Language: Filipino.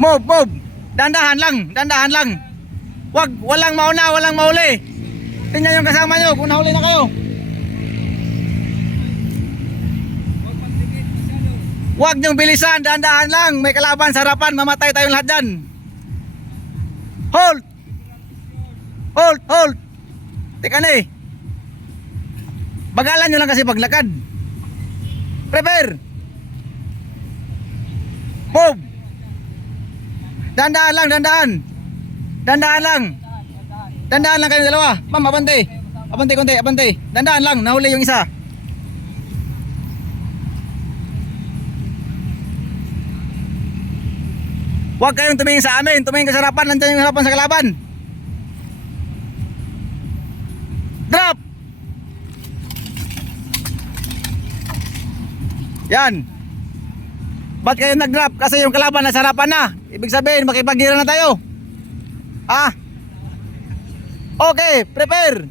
Move, move. Dandahan lang, dandahan lang. Walang mauna, walang mauli. Tingnan yung kasama nyo kung nahuli na kayo. Huwag niyong bilisan, dandahan lang. May kalaban sa harapan, mamatay tayong lahat dyan. Hold! Hold, hold. Teka na eh. Bagalan nyo lang kasi paglakad. Prepare. Move. Dandahan lang, dandahan. Dandahan lang. Dandahan lang kayong dalawa. Ma'am, abante. Abante konti, abante. Dandahan lang, nahuli yung isa. Huwag kayong tumingin sa amin, tumingin ka sa harapan, nandiyan yung harapan sa kalaban. Drop! Yan. Ba't kayo nag-drop? Kasi yung kalaban nasa harapan na. Ibig sabihin, makipag-gira na tayo. Ah? Okay, prepare.